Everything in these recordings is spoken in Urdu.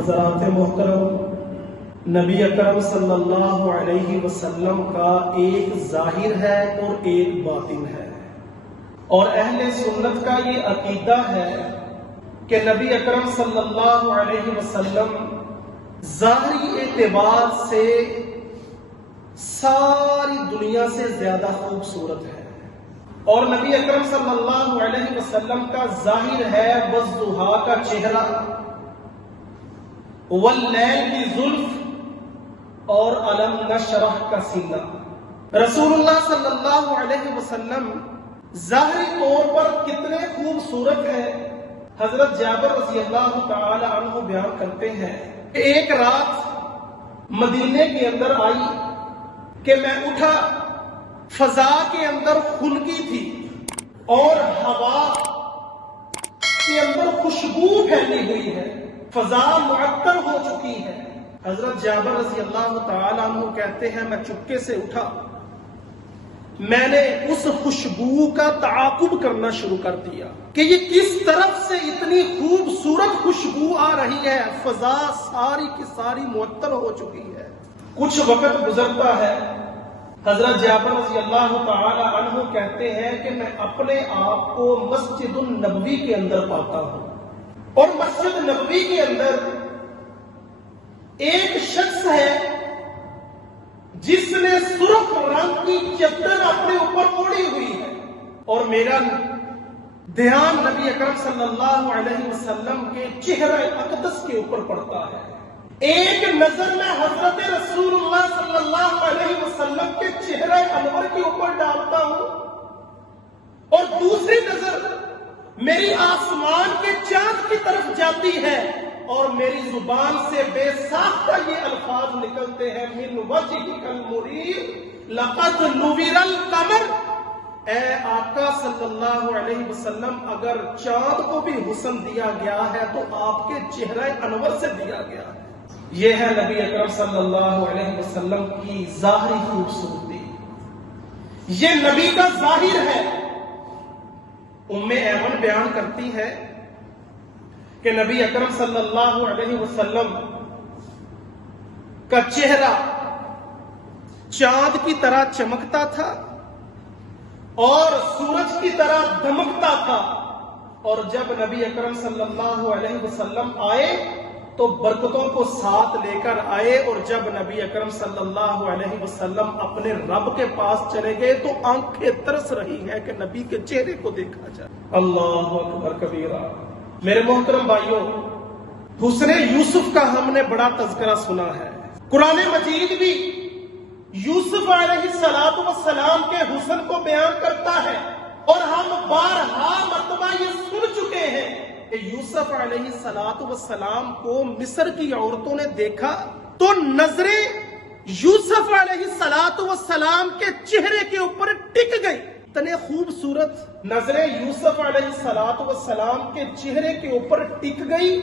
حضرات محترم، نبی اکرم صلی اللہ علیہ وسلم کا ایک ظاہر ہے اور ایک باطن ہے، اور اہل سنت کا یہ عقیدہ ہے کہ نبی اکرم صلی اللہ علیہ وسلم ظاہری اعتبار سے ساری دنیا سے زیادہ خوبصورت ہے، اور نبی اکرم صلی اللہ علیہ وسلم کا ظاہر ہے والضحیٰ کا چہرہ، واللیل کی زلف اور علم نشرح کا سینہ۔ رسول اللہ صلی اللہ علیہ وسلم ظاہری طور پر کتنے خوبصورت ہیں، حضرت جابر رضی اللہ تعالی عنہ بیان کرتے ہیں کہ ایک رات مدینے کے اندر آئی کہ میں اٹھا، فضا کے اندر خنکی تھی اور ہوا کے اندر خوشبو پھیلی ہوئی ہے، فضا معطر ہو چکی ہے۔ حضرت جابر رضی اللہ تعالی عنہ کہتے ہیں میں چپکے سے اٹھا، میں نے اس خوشبو کا تعاقب کرنا شروع کر دیا کہ یہ کس طرف سے اتنی خوبصورت خوشبو آ رہی ہے، فضا ساری کی ساری معطر ہو چکی ہے۔ کچھ وقت گزرتا ہے، حضرت جابر رضی اللہ تعالی عنہ کہتے ہیں کہ میں اپنے آپ کو مسجد النبوی کے اندر پاتا ہوں، اور مسجد نبوی کے اندر ایک شخص ہے جس نے سرخ رنگ کی چادر اپنے اوپر اوڑھی ہوئی ہے، اور میرا دھیان نبی اکرم صلی اللہ علیہ وسلم کے چہرہ اقدس کے اوپر پڑتا ہے۔ ایک نظر میں حضرت رسول اللہ صلی اللہ علیہ وسلم کے چہرہ انور کے اوپر ڈالتا ہوں، اور دوسری نظر میری آسمان کے چاند کی طرف جاتی ہے، اور میری زبان سے بے ساختہ یہ الفاظ نکلتے ہیں من وجہک المنیر لقد نور القمر۔ اے آقا صلی اللہ علیہ وسلم، اگر چاند کو بھی حسن دیا گیا ہے تو آپ کے چہرہ انور سے دیا گیا ہے۔ یہ ہے نبی اکرم صلی اللہ علیہ وسلم کی ظاہری خوبصورتی، یہ نبی کا ظاہر ہے۔ ام ایمن بیان کرتی ہے کہ نبی اکرم صلی اللہ علیہ وسلم کا چہرہ چاند کی طرح چمکتا تھا اور سورج کی طرح دمکتا تھا، اور جب نبی اکرم صلی اللہ علیہ وسلم آئے تو برکتوں کو ساتھ لے کر آئے، اور جب نبی اکرم صلی اللہ علیہ وسلم اپنے رب کے پاس چلے گئے تو آنکھیں ترس رہی ہے کہ نبی کے چہرے کو دیکھا جائے۔ اللہ اکبر کبیرہ۔ میرے محترم بھائیوں، حسن یوسف کا ہم نے بڑا تذکرہ سنا ہے، قرآن مجید بھی یوسف علیہ السلام کے حسن کو بیان کرتا ہے، اور ہم بارہا مرتبہ یہ سن چکے ہیں کہ یوسف علیہ السلام کو مصر کی عورتوں نے دیکھا تو نظریں یوسف علیہ السلام کے چہرے کے اوپر ٹک گئی۔ اتنے خوبصورت نظریں یوسف علیہ السلام کے چہرے کے اوپر ٹک گئی،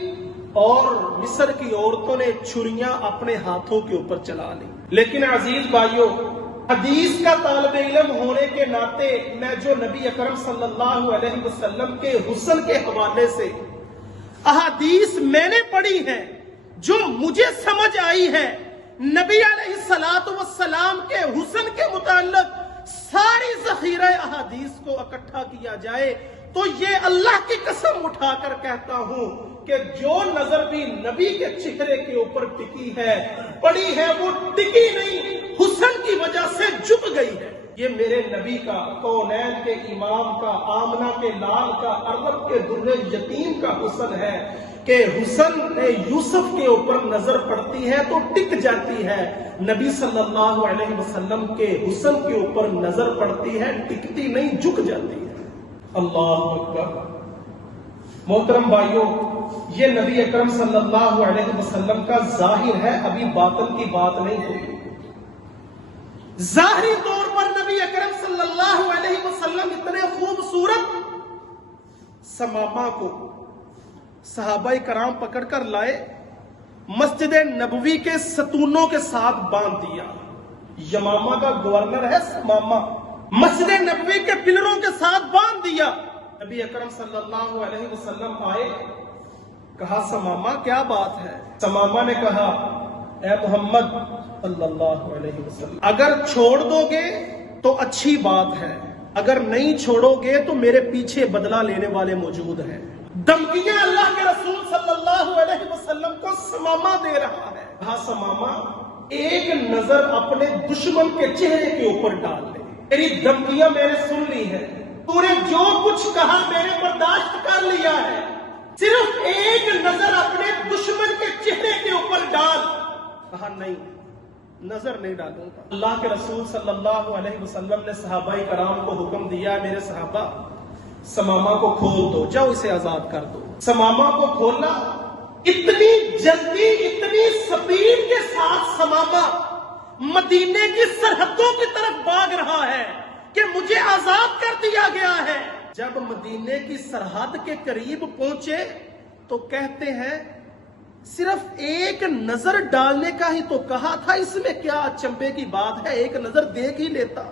اور مصر کی عورتوں نے چھریاں اپنے ہاتھوں کے اوپر چلا لی۔ لیکن عزیز بھائیوں، حدیث کا طالب علم ہونے کے ناطے میں جو نبی اکرم صلی اللہ علیہ وسلم کے حسن کے حوالے سے احادیث میں نے پڑھی ہیں، جو مجھے سمجھ آئی ہے، نبی علیہ السلام کے حسن کے متعلق ساری ذخیرہ احادیث کو اکٹھا کیا جائے تو یہ اللہ کی قسم اٹھا کر کہتا ہوں کہ جو نظر بھی نبی کے چہرے کے اوپر ٹکی ہے، پڑی ہے، وہ ٹکی نہیں، حسن کی وجہ سے جھک گئی ہے۔ یہ میرے نبی کا، کونین کے امام کا، آمنہ کے لال کا، عرب کے در یتیم کا حسن ہے کہ حسن یوسف کے اوپر نظر پڑتی ہے تو ٹک جاتی ہے، نبی صلی اللہ علیہ وسلم کے حسن کے اوپر نظر پڑتی ہے، ٹکتی نہیں، جھک جاتی ہے۔ اللہ اکبر۔ محترم بھائیوں، یہ نبی اکرم صلی اللہ علیہ وسلم کا ظاہر ہے، ابھی باطن کی بات نہیں ہوئی۔ ظاہری طور پر نبی اکرم صلی اللہ علیہ وسلم اتنے خوبصورت، سمامہ کو صحابہ کرام پکڑ کر لائے، مسجد نبوی کے ستونوں کے ساتھ باندھ دیا۔ یمامہ کا گورنر ہے سمامہ، مسجد نبوی کے پلروں کے ساتھ باندھ دیا۔ نبی اکرم صلی اللہ علیہ وسلم آئے کہا سماما کیا بات ہے؟ سماما نے کہا اے محمد صلی اللہ علیہ وسلم، اگر چھوڑ دو گے تو اچھی بات ہے، اگر نہیں چھوڑو گے تو میرے پیچھے بدلہ لینے والے موجود ہیں۔ دھمکیاں اللہ کے رسول صلی اللہ علیہ وسلم کو سماما دے رہا ہے۔ کہا سماما ایک نظر اپنے دشمن کے چہرے کے اوپر ڈال لے، میری دھمکیاں میں نے سن لی ہے، تو نے جو کچھ کہا میں نے برداشت کر لیا ہے، صرف ایک نظر اپنے دشمن کے چہرے کے اوپر ڈال۔ کہا نہیں، نظر نہیں ڈالوں گا۔ اللہ کے رسول صلی اللہ علیہ وسلم نے صحابہ کرام کو حکم دیا، میرے صحابہ سماما کو کھول دو، جاؤ اسے آزاد کر دو۔ سماما کو کھولا، اتنی جلدی اتنی سپیڈ کے ساتھ سماما مدینے کی سرحدوں کی طرف بھاگ رہا ہے کہ مجھے آزاد کر دیا گیا ہے۔ جب مدینے کی سرحد کے قریب پہنچے تو کہتے ہیں صرف ایک نظر ڈالنے کا ہی تو کہا تھا، اس میں کیا چمبے کی بات ہے، ایک نظر دیکھ ہی لیتا۔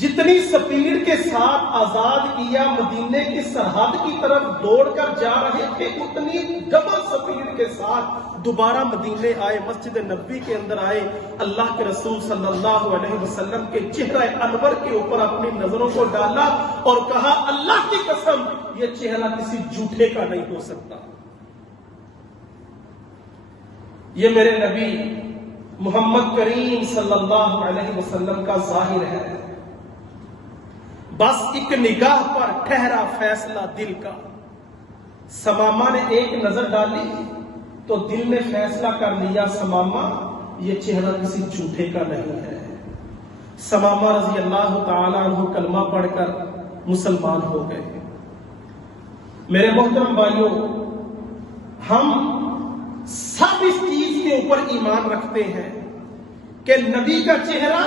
جتنی سپیڈ کے ساتھ آزاد کیا، مدینے کی سرحد کی طرف دوڑ کر جا رہے تھے، اتنی ڈبل سپیڈ کے ساتھ دوبارہ مدینے آئے، مسجد نبوی کے اندر آئے، اللہ کے رسول صلی اللہ علیہ وسلم کے چہرہ انور کے اوپر اپنی نظروں کو ڈالا اور کہا اللہ کی قسم یہ چہرہ کسی جھوٹے کا نہیں ہو سکتا، یہ میرے نبی محمد کریم صلی اللہ علیہ وسلم کا ظاہر ہے۔ بس ایک نگاہ پر ٹھہرا فیصلہ دل کا۔ سماما نے ایک نظر ڈالی تو دل نے فیصلہ کر لیا، سماما یہ چہرہ کسی جھوٹے کا نہیں ہے۔ سماما رضی اللہ تعالی عنہ کلمہ پڑھ کر مسلمان ہو گئے۔ میرے محترم بھائیوں، ہم سب اس چیز کے اوپر ایمان رکھتے ہیں کہ نبی کا چہرہ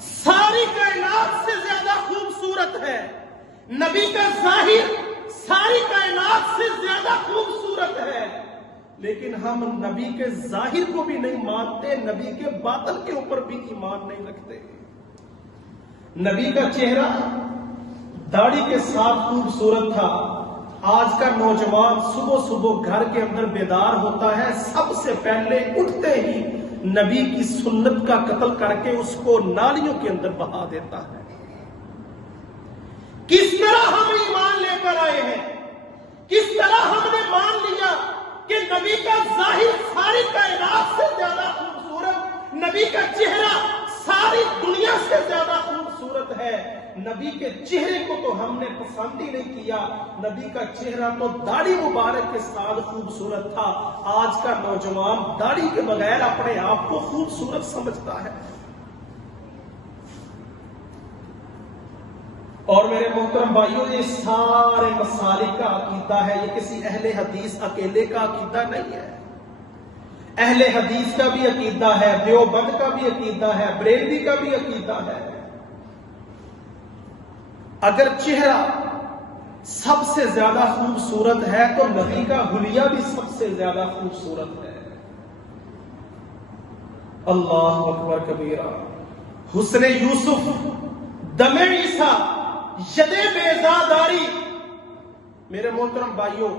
ساری کائنات سے زیادہ خوبصورت ہے، نبی کا ظاہر ساری کائنات سے زیادہ خوبصورت ہے، لیکن ہم نبی کے ظاہر کو بھی نہیں مانتے، نبی کے باطن کے اوپر بھی ایمان نہیں رکھتے۔ نبی کا چہرہ داڑھی کے ساتھ خوبصورت تھا۔ آج کا نوجوان صبح صبح گھر کے اندر بیدار ہوتا ہے، سب سے پہلے اٹھتے ہی نبی کی سنت کا قتل کر کے اس کو نالیوں کے اندر بہا دیتا ہے۔ کس طرح ہم ایمان لے کر آئے ہیں، کس طرح ہم نے مان لیا کہ نبی کا ظاہر ساری کائنات سے زیادہ خوبصورت، نبی کا چہرہ ساری دنیا سے زیادہ خوبصورت ہے۔ نبی کے چہرے کو تو ہم نے پسند ہی نہیں کیا، نبی کا چہرہ تو داڑھی مبارک کے ساتھ خوبصورت تھا۔ آج کا نوجوان داڑھی کے بغیر اپنے آپ کو خوبصورت سمجھتا ہے۔ اور میرے محترم بھائیوں، یہ سارے مسالک کا عقیدہ ہے، یہ کسی اہل حدیث اکیلے کا عقیدہ نہیں ہے۔ اہل حدیث کا بھی عقیدہ ہے، دیوبند کا بھی عقیدہ ہے، بریلوی کا بھی عقیدہ ہے۔ اگر چہرہ سب سے زیادہ خوبصورت ہے تو نبی کا حلیہ بھی سب سے زیادہ خوبصورت ہے۔ اللہ اکبر کبیرہ، حسن یوسف، دم عیسیٰ، ید بیضاداری۔ میرے محترم بھائیوں،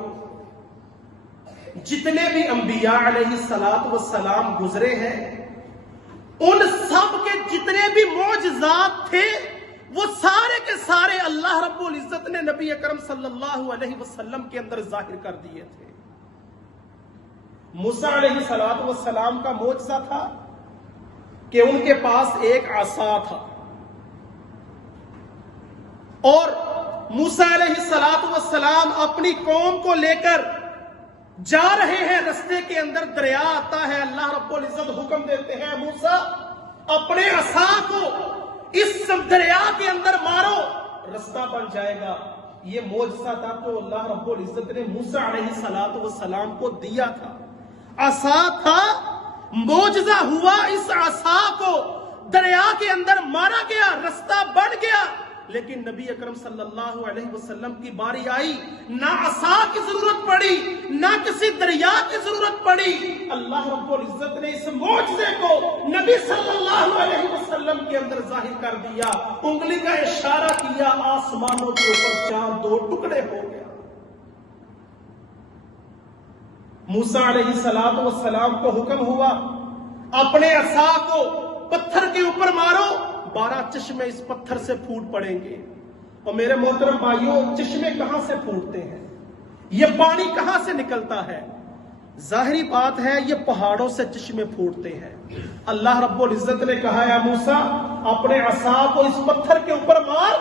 جتنے بھی انبیاء علیہ الصلوۃ والسلام گزرے ہیں، ان سب کے جتنے بھی معجزات تھے وہ سارے کے سارے اللہ رب العزت نے نبی اکرم صلی اللہ علیہ وسلم کے اندر ظاہر کر دیے تھے۔ موسیٰ علیہ الصلوۃ والسلام کا معجزہ تھا کہ ان کے پاس ایک عصا تھا، اور موسیٰ علیہ الصلوۃ والسلام اپنی قوم کو لے کر جا رہے ہیں، رستے کے اندر دریا آتا ہے، اللہ رب العزت حکم دیتے ہیں موسیٰ اپنے عصا کو اس دریا کے اندر مارو، رستہ بن جائے گا۔ یہ معجزہ تھا تو اللہ رب العزت نے موسیٰ علیہ الصلوۃ والسلام کو دیا تھا، عصا تھا، معجزہ ہوا، اس عصا کو دریا کے اندر مارا گیا، رستہ بن گیا۔ لیکن نبی اکرم صلی اللہ علیہ وسلم کی باری آئی، نہ عصا کی ضرورت پڑی، نہ کسی دریا کی ضرورت پڑی، اللہ رب العزت نے اس معجزے کو نبی صلی اللہ علیہ وسلم کے اندر ظاہر کر دیا، انگلی کا اشارہ کیا، آسمانوں کے اوپر چاند دو ٹکڑے ہو گیا۔ موسیٰ علیہ السلام کو حکم ہوا اپنے عصا کو پتھر کے اوپر مارو، 12 چشمے اس پتھر سے پھوٹ پڑیں گے۔ اور میرے محترم بھائیوں، چشمے کہاں سے پھوٹتے ہیں؟ یہ پانی کہاں سے نکلتا ہے؟ ظاہری بات ہے یہ پہاڑوں سے چشمے پھوٹتے ہیں۔ اللہ رب العزت نے کہا یا موسیٰ اپنے عصا کو اس پتھر کے اوپر مار،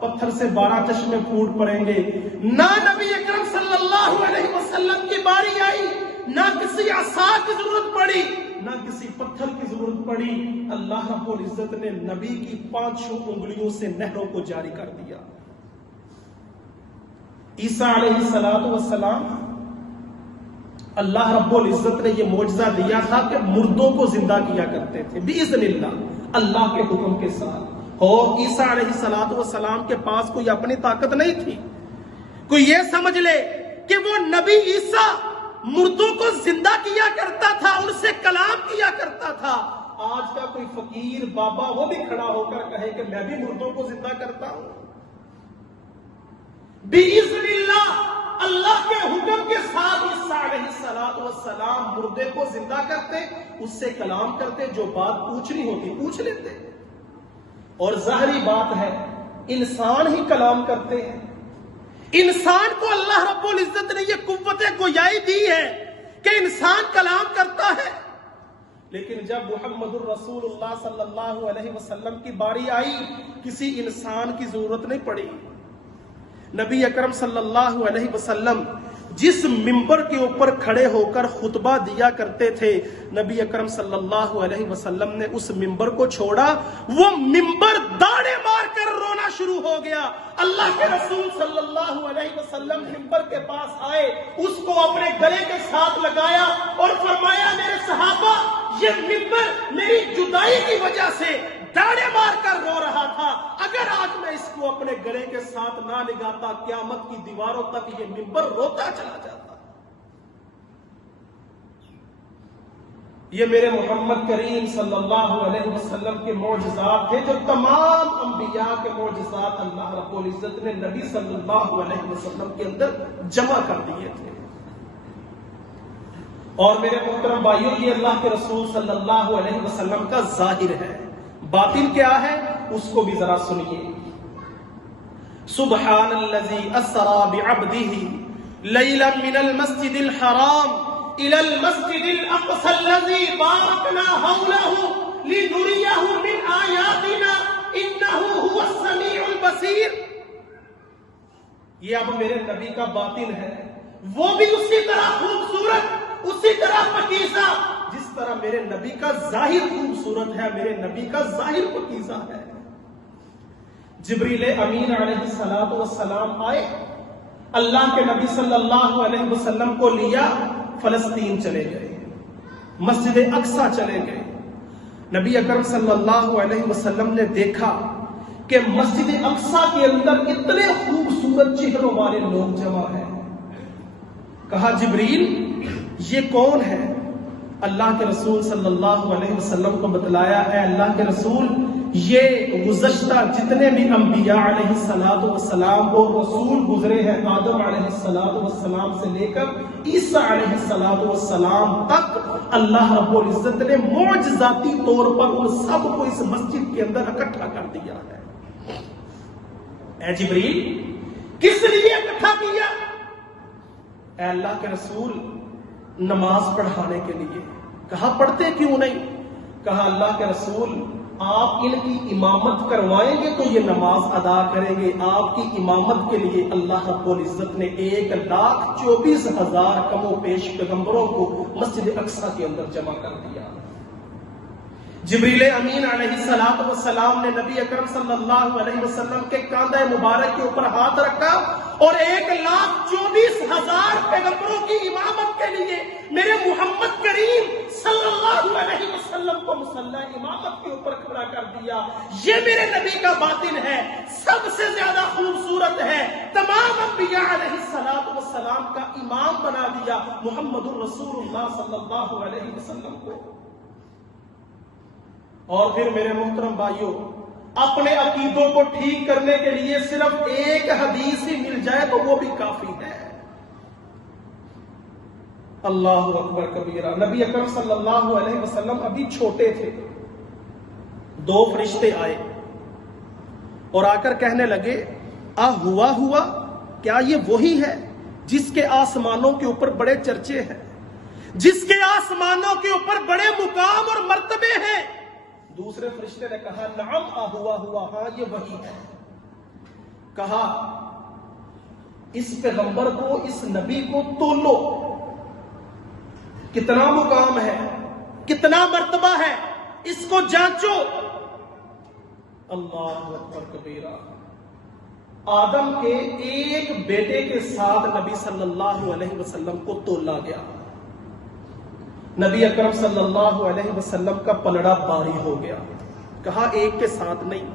پتھر سے 12 چشمے پھوٹ پڑیں گے۔ نہ نبی اکرم صلی اللہ علیہ وسلم کی باری آئی، نہ کسی عصا کی ضرورت پڑی، نہ کسی پتھر کی ضرورت پڑی۔ اللہ رب العزت نے نبی کی 5 انگلیوں سے نہروں کو جاری کر دیا۔ عیسیٰ علیہ السلام اللہ رب العزت نے یہ معجزہ دیا تھا کہ مردوں کو زندہ کیا کرتے تھے باذن اللہ، اللہ کے حکم کے ساتھ۔ اور عیسیٰ علیہ السلام کے پاس کوئی اپنی طاقت نہیں تھی۔ کوئی یہ سمجھ لے کہ وہ نبی عیسیٰ مردوں کو زندہ کیا کرتا تھا، ان سے کلام کیا کرتا تھا۔ آج کا کوئی فقیر بابا وہ بھی کھڑا ہو کر کہے کہ میں بھی مردوں کو زندہ کرتا ہوں، باذن اللہ اللہ کے حکم کے ساتھ عیسیٰ علیہ السلام مردے کو زندہ کرتے، اس سے کلام کرتے، جو بات پوچھنی ہوتی پوچھ لیتے۔ اور ظاہری بات ہے انسان ہی کلام کرتے ہیں، انسان کو اللہ رب العزت نے یہ قوت گویائی دی ہے کہ انسان کلام کرتا ہے۔ لیکن جب محمد الرسول اللہ صلی اللہ علیہ وسلم کی باری آئی، کسی انسان کی ضرورت نہیں پڑی۔ نبی اکرم صلی اللہ علیہ وسلم جس ممبر کے اوپر کھڑے ہو کر خطبہ دیا کرتے تھے، نبی اکرم صلی اللہ علیہ وسلم نے اس ممبر کو چھوڑا، وہ ممبر داڑے مار کر رونا شروع ہو گیا۔ اللہ کے رسول صلی اللہ علیہ وسلم ممبر کے پاس آئے، اس کو اپنے گلے کے ساتھ لگایا اور فرمایا میرے صحابہ، یہ ممبر میری جدائی کی وجہ سے داڑے مار کر رو رہا تھا، اگر آج میں اس کو اپنے گلے کے ساتھ نہ لگاتا، قیامت کی دیواروں تک یہ ممبر روتا چلا جاتا۔ یہ میرے محمد کریم صلی اللہ علیہ وسلم کے معجزات تھے، جو تمام انبیاء کے معجزات اللہ رب العزت نے نبی صلی اللہ علیہ وسلم کے اندر جمع کر دیے تھے۔ اور میرے محترم بھائیوں، یہ اللہ کے رسول صلی اللہ علیہ وسلم کا ظاہر ہے۔ باطن کیا ہے اس کو بھی ذرا سنیے۔ سبحان الذی اسری بعبدہ لیلا من المسجد الحرام الى المسجد الاقصى الذي باركنا حوله لنريه من آیاتنا انه هو السمیع البصیر۔ یہ اب میرے نبی کا باطن ہے، وہ بھی اسی طرح خوبصورت، اسی طرح پاکیزہ جس طرح میرے نبی کا ظاہر خوبصورت ہے، میرے نبی کا ظاہر پاکیزہ ہے۔ جبریل امین علیہ السلام آئے، اللہ کے نبی صلی اللہ علیہ وسلم کو لیا، فلسطین چلے گئے، مسجد اقصی چلے گئے۔ نبی اکرم صلی اللہ علیہ وسلم نے دیکھا کہ مسجد اقصی کے اندر اتنے خوبصورت چہروں والے لوگ جمع ہیں۔ کہا جبریل یہ کون ہے؟ اللہ کے رسول صلی اللہ علیہ وسلم کو بتلایا، اے اللہ کے رسول، یہ گزشتہ جتنے بھی انبیاء علیہ السلام اور رسول گزرے ہیں، آدم علیہ السلام سے لے کر عیسیٰ علیہ السلام تک، اللہ رب العزت نے معجزاتی طور پر ان سب کو اس مسجد کے اندر اکٹھا کر دیا ہے۔ اے جبریل کس لیے اکٹھا کیا؟ اے اللہ کے رسول نماز پڑھانے کے لیے۔ کہا پڑھتے کیوں نہیں؟ کہا اللہ کے رسول آپ ان کی امامت کروائیں گے تو یہ نماز ادا کریں گے۔ آپ کی امامت کے لیے اللہ رب العزت نے 1,24,000 کم و بیش پیغمبروں کو مسجد اقصی کے اندر جمع کر دیا۔ جبریل امین علیہ السلام نے نبی اکرم صلی اللہ علیہ وسلم کے کاندھے مبارک کے اوپر ہاتھ رکھا اور 1,24,000 پیغمبروں کی امامت کے لیے میرے محمد کریم صلی اللہ علیہ وسلم کو مصلی امامت کے اوپر کھڑا کر دیا۔ یہ میرے نبی کا باطن ہے، سب سے زیادہ خوبصورت ہے، تمام انبیاء علیہ السلام کا امام بنا دیا محمد الرسول اللہ صلی اللہ علیہ وسلم کو۔ اور پھر میرے محترم بھائیوں، اپنے عقیدوں کو ٹھیک کرنے کے لیے صرف ایک حدیث ہی مل جائے تو وہ بھی کافی ہے۔ اللہ اکبر کبیرہ. نبی اکرم صلی اللہ علیہ وسلم ابھی چھوٹے تھے. دو فرشتے آئے اور آ کر کہنے لگے ہوا کیا یہ وہی ہے جس کے آسمانوں کے اوپر بڑے چرچے ہیں، جس کے آسمانوں کے اوپر بڑے مقام اور مرتبے ہیں؟ دوسرے فرشتے نے کہا نعم ہوا ہاں یہ وہی ہے. کہا اس پیغمبر کو، اس نبی کو تولو، کتنا مقام ہے، کتنا مرتبہ ہے، اس کو جانچو. اللہ اکبر کبیرہ. آدم کے ایک بیٹے کے ساتھ نبی صلی اللہ علیہ وسلم کو تولا گیا. نبی اکرم صلی اللہ علیہ وسلم کا پلڑا باری ہو گیا. کہا ایک کے ساتھ نہیں،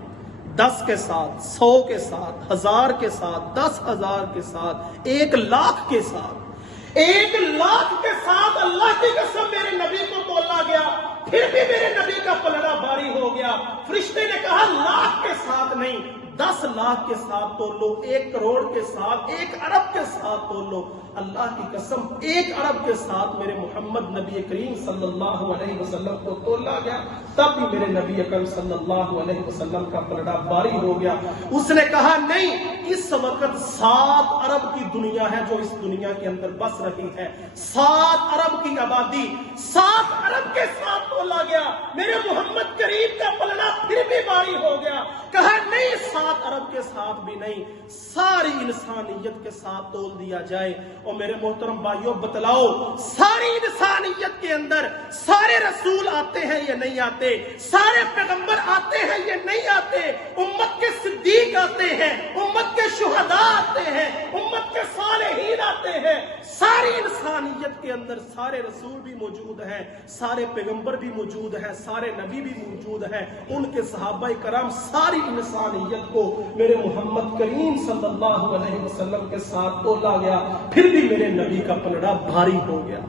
10 کے ساتھ، 100 کے ساتھ، 1000 کے ساتھ، 10,000 کے ساتھ، 1,00,000 کے ساتھ، 1,00,000 کے ساتھ اللہ کی قسم میرے نبی کو تولا گیا. پھر بھی میرے نبی کا پلڑا باری ہو گیا. فرشتے نے کہا 1,00,000 کے ساتھ نہیں، 10,00,000 کے ساتھ تولو، 1 کروڑ کے ساتھ، 1 ارب کے ساتھ تولو. اللہ کی قسم 1 ارب کے ساتھ میرے محمد نبی کریم صلی اللہ علیہ وسلم کو تولا گیا. تب بھی میرے نبی اکرم صلی اللہ علیہ وسلم کا پلڑا باری ہو گیا. اس نے کہا نہیں، اس وقت 7 ارب کی دنیا ہے جو اس دنیا کے اندر بس رہی ہے. 7 ارب کی آبادی 7 ارب کے ساتھ تولا گیا. میرے محمد کریم کا پلڑا پھر بھی باری ہو گیا. کہا نہیں، 7 ارب کے ساتھ بھی نہیں، ساری انسانیت کے ساتھ تول دیا جائے. اور میرے محترم بھائیوں بتلاؤ، ساری انسانیت کے اندر سارے رسول آتے ہیں یا نہیں آتے؟ سارے پیغمبر آتے ہیں یا نہیں آتے؟ امت کے صدیق آتے ہیں، امت کے شہداء آتے ہیں، امت کے صالحین آتے ہیں. ساری انسانیت کے اندر سارے رسول بھی موجود ہیں، سارے پیغمبر بھی موجود ہیں، سارے نبی بھی موجود ہیں. ان کے صحابہ کرام، ساری انسانیت کو میرے محمد کریم صلی اللہ علیہ وسلم کے ساتھ تولا گیا. پھر بھی میرے نبی کا پلڑا بھاری ہو گیا.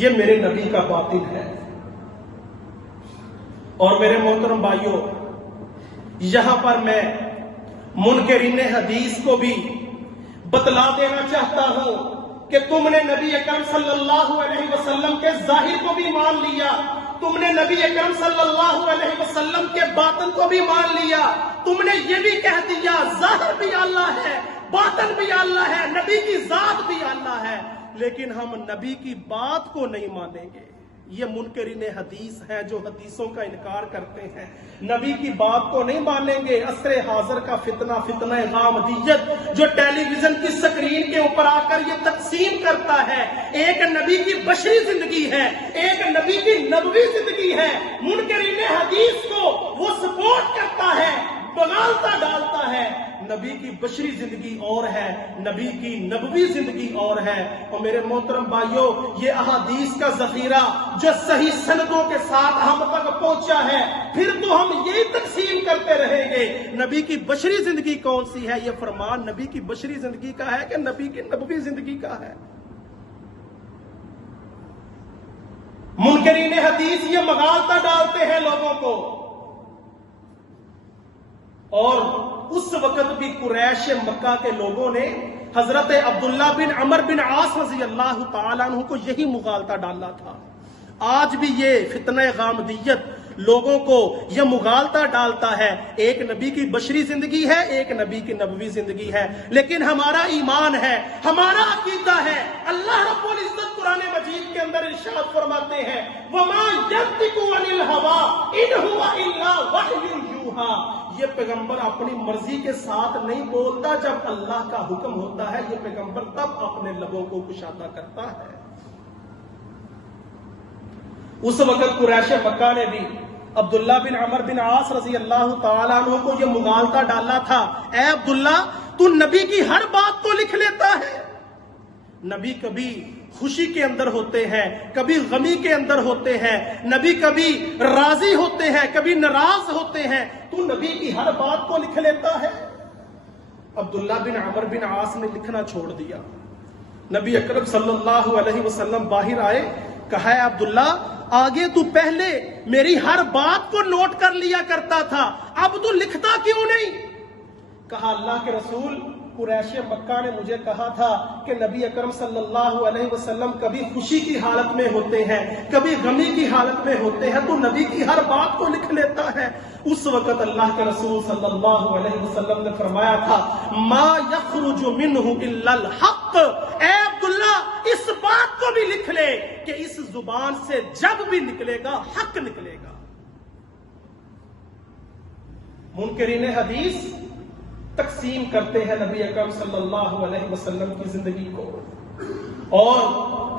یہ میرے نبی کا باطن ہے. اور میرے محترم بھائیوں، یہاں پر میں منکرین حدیث کو بھی بتلا دینا چاہتا ہوں کہ تم نے نبی اکرم صلی اللہ علیہ وسلم کے ظاہر کو بھی مان لیا، تم نے نبی اکرم صلی اللہ علیہ وسلم کے باطن کو بھی مان لیا. تم نے یہ بھی کہہ دیا ظاہر بھی اللہ ہے، باطن بھی اللہ ہے، نبی کی ذات بھی اللہ ہے، لیکن ہم نبی کی بات کو نہیں مانیں گے. یہ منکرین حدیث ہیں جو حدیثوں کا انکار کرتے ہیں، نبی کی بات کو نہیں مانیں گے. عصر حاضر کا فتنہ غامدیت جو ٹیلی ویژن کی سکرین کے اوپر آ کر یہ تقسیم کرتا ہے، ایک نبی کی بشری زندگی ہے، ایک نبی کی نبوی زندگی ہے. منکرین حدیث کو وہ سپورٹ کرتا ہے، بغالتا ڈالتا ہے. نبی کی بشری زندگی اور ہے، نبی کی نبوی زندگی اور ہے. اور میرے محترم بھائیوں، یہ احادیث کا ذخیرہ جو صحیح سندوں کے ساتھ ہم تک پہنچا ہے، پھر تو ہم یہی تقسیم کرتے رہیں گے. نبی کی بشری زندگی کون سی ہے؟ یہ فرمان نبی کی بشری زندگی کا ہے کہ نبی کی نبوی زندگی کا ہے؟ منکرین حدیث یہ مغالطہ ڈالتے ہیں لوگوں کو. اور اس وقت بھی قریش مکہ کے لوگوں نے حضرت عبداللہ بن عمر بن عاص رضی اللہ تعالیٰ عنہ کو یہی مغالطہ ڈالا تھا. آج بھی یہ فتنہ غامدیت لوگوں کو یہ مغالطہ ڈالتا ہے. ایک نبی کی بشری زندگی ہے، ایک نبی کی نبوی زندگی ہے، لیکن ہمارا ایمان ہے، ہمارا عقیدہ ہے. اللہ رب العزت قرآن مجید کے اندر ارشاد فرماتے ہیں وَمَا يَنطِقُ عَنِ الْهَوَىٰ إِنْ هُوَ إِلَّا وَحْيٌ يُوحَىٰ. یہ پیغمبر اپنی مرضی کے ساتھ نہیں بولتا، جب اللہ کا حکم ہوتا ہے یہ پیغمبر تب اپنے لبوں کو کشادہ کرتا ہے. اس وقت قریش مکہ نے بھی عبداللہ بن عمر بن عاص رضی اللہ تعالیٰ عنہ کو یہ مغالطہ ڈالا تھا، اے عبداللہ تو نبی کی ہر بات کو لکھ لیتا ہے. نبی کبھی خوشی کے اندر ہوتے ہیں، کبھی غمی کے اندر ہوتے ہیں، نبی کبھی راضی ہوتے ہیں، کبھی ناراض ہوتے ہیں، تو نبی کی ہر بات کو لکھ لیتا ہے. عبداللہ بن عمر بن عاص نے لکھنا چھوڑ دیا. نبی اکرم صلی اللہ علیہ وسلم باہر آئے، کہا ہے عبداللہ آگے تو پہلے میری ہر بات کو نوٹ کر لیا کرتا تھا، اب تو لکھتا کیوں نہیں؟ کہا اللہ کے رسول قریش مکہ نے مجھے کہا تھا کہ نبی اکرم صلی اللہ علیہ وسلم کبھی خوشی کی حالت میں ہوتے ہیں، کبھی غمی کی حالت میں ہوتے ہیں، تو نبی کی ہر بات کو لکھ لیتا ہے۔ اس وقت اللہ کے رسول صلی اللہ علیہ وسلم نے فرمایا تھا ما یخرج منہ الا الحق، اے عبداللہ اس بات کو بھی لکھ لے کہ اس زبان سے جب بھی نکلے گا حق نکلے گا۔ منکرین حدیث تقسیم کرتے ہیں نبی اکرم صلی اللہ علیہ وسلم کی زندگی کو، اور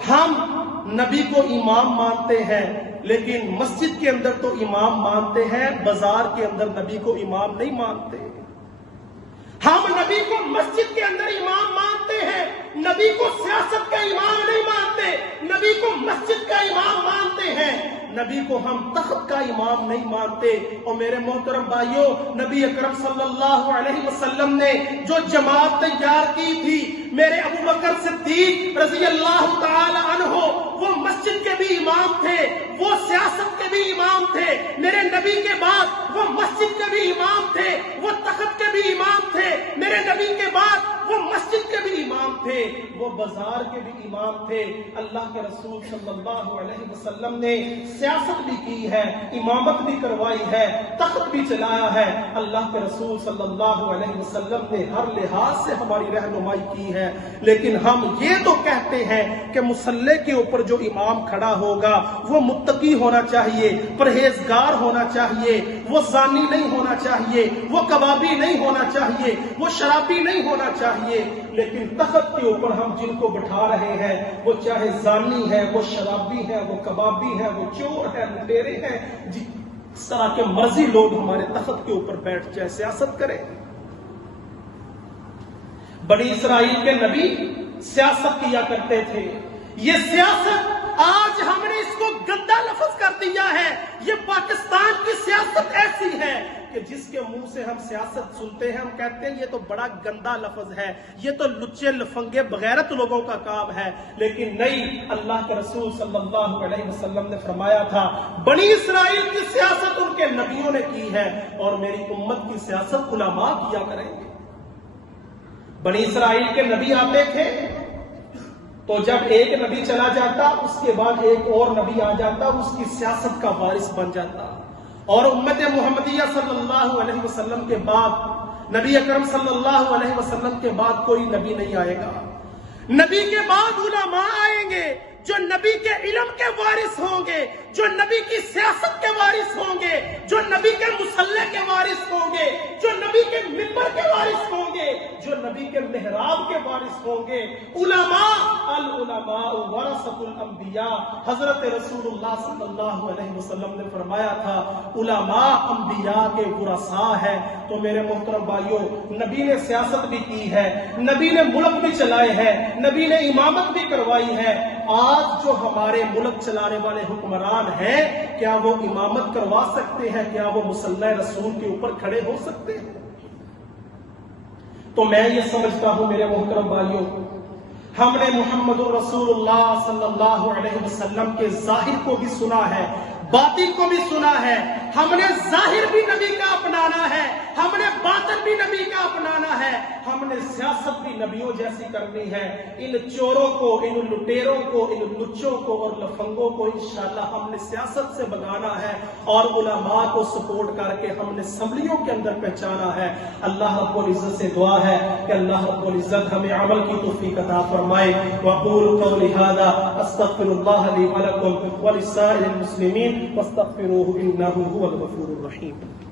ہم نبی کو امام مانتے ہیں، لیکن مسجد کے اندر تو امام مانتے ہیں، بازار کے اندر نبی کو امام نہیں مانتے۔ ہم نبی کو مسجد کے اندر امام مانتے ہیں، نبی کو سیاست کا امام نہیں مانتے، نبی کو مسجد کا امام مانتے ہیں، نبی کو ہم تخت کا امام نہیں مانتے۔ اور میرے محترم بھائیوں، نبی اکرم صلی اللہ علیہ وسلم نے جو جماعت تیار کی تھی، میرے ابو بکر صدیق رضی اللہ تعالی عنہ وہ مسجد کے بھی امام تھے، وہ سیاست کے بھی امام تھے، میرے نبی کے بعد وہ مسجد کے بھی امام تھے، وہ تخت کے بھی امام تھے، میرے نبی کے بعد وہ مسجد کے بھی امام تھے، وہ بازار کے بھی امام تھے۔ اللہ کے رسول صلی اللہ علیہ وسلم نے سیاست بھی کی ہے، امامت بھی کروائی ہے، تخت بھی چلایا ہے۔ اللہ کے رسول صلی اللہ علیہ وسلم نے ہر لحاظ سے ہماری رہنمائی کی ہے، لیکن ہم یہ تو کہتے ہیں کہ مصلی کے اوپر جو امام کھڑا ہوگا وہ متقی ہونا چاہیے، پرہیزگار ہونا چاہیے، وہ زانی نہیں ہونا چاہیے، وہ کبابی نہیں ہونا چاہیے، وہ شرابی نہیں ہونا چاہیے۔ لیکن تخت کے اوپر ہم جن کو بٹھا رہے ہیں وہ چاہے زانی ہے، وہ شرابی ہے، وہ کبابی ہے، وہ چور ہے، لٹیرے ہیں، جس طرح کے مرضی لوگ ہمارے تخت کے اوپر بیٹھ جائے، سیاست کریں۔ بنی اسرائیل کے نبی سیاست کیا کرتے تھے۔ یہ سیاست آج ہم نے اس کو گندا لفظ کر دیا ہے۔ یہ پاکستان کی سیاست ایسی ہے کہ جس کے منہ سے ہم سیاست سنتے ہیں ہم کہتے ہیں یہ تو بڑا گندا لفظ ہے، یہ تو لچے لفنگے بغیرت لوگوں کا کام ہے، لیکن نہیں، اللہ کے رسول صلی اللہ علیہ وسلم نے فرمایا تھا بنی اسرائیل کی سیاست ان کے نبیوں نے کی ہے، اور میری امت کی سیاست علماء کیا کریں گے۔ بنی اسرائیل کے نبی آتے تھے تو جب ایک نبی چلا جاتا اس کے بعد ایک اور نبی آ جاتا، اس کی سیاست کا وارث بن جاتا، اور امت محمدیہ صلی اللہ علیہ وسلم کے بعد، نبی اکرم صلی اللہ علیہ وسلم کے بعد کوئی نبی نہیں آئے گا۔ نبی کے بعد علماء آئیں گے جو نبی کے علم کے وارث ہوں گے، جو نبی کی سیاست کے وارث ہوں گے، جو نبی کے مصلی کے وارث ہوں گے، جو نبی کے منبر کے وارث ہوں گے، جو نبی کے محراب کے وارث ہوں گے۔ علماء، العلماء ورثۃ الانبیاء، حضرت رسول اللہ صلی اللہ علیہ وسلم نے فرمایا تھا علماء انبیاء کے ورثاء ہیں۔ تو میرے محترم بھائیوں، نبی نے سیاست بھی کی ہے، نبی نے ملک بھی چلائے ہیں، نبی نے امامت بھی کروائی ہے۔ آج جو ہمارے ملک چلانے والے حکمران ہیں، کیا وہ امامت کروا سکتے ہیں؟ کیا وہ مصلی رسول کے اوپر کھڑے ہو سکتے ہیں؟ تو میں یہ سمجھتا ہوں میرے محترم بھائیوں، ہم نے محمد الرسول اللہ صلی اللہ علیہ وسلم کے ظاہر کو بھی سنا ہے، باطن کو بھی سنا ہے۔ ہم نے ظاہر بھی نبی کا اپنانا ہے، ہم نے باطن بھی نبی کا اپنانا ہے، ہم نے سیاست بھی نبیوں جیسی کرنی ہے۔ ان چوروں کو، ان لٹیروں کو، ان لچوں کو اور لفنگوں کو انشاءاللہ ہم نے سیاست سے بگانا ہے، اور علماء کو سپورٹ کر کے ہم نے اسمبلیوں کے اندر پہچانا ہے۔ اللہ رب العزت سے دعا ہے کہ اللہ رب العزت ہمیں عمل کی توفیق عطا فرمائے۔ وأقول قولي هذا أستغفر الله لي ولكم ولسائر المسلمين واستغفروه إنه هو الغفور الرحيم۔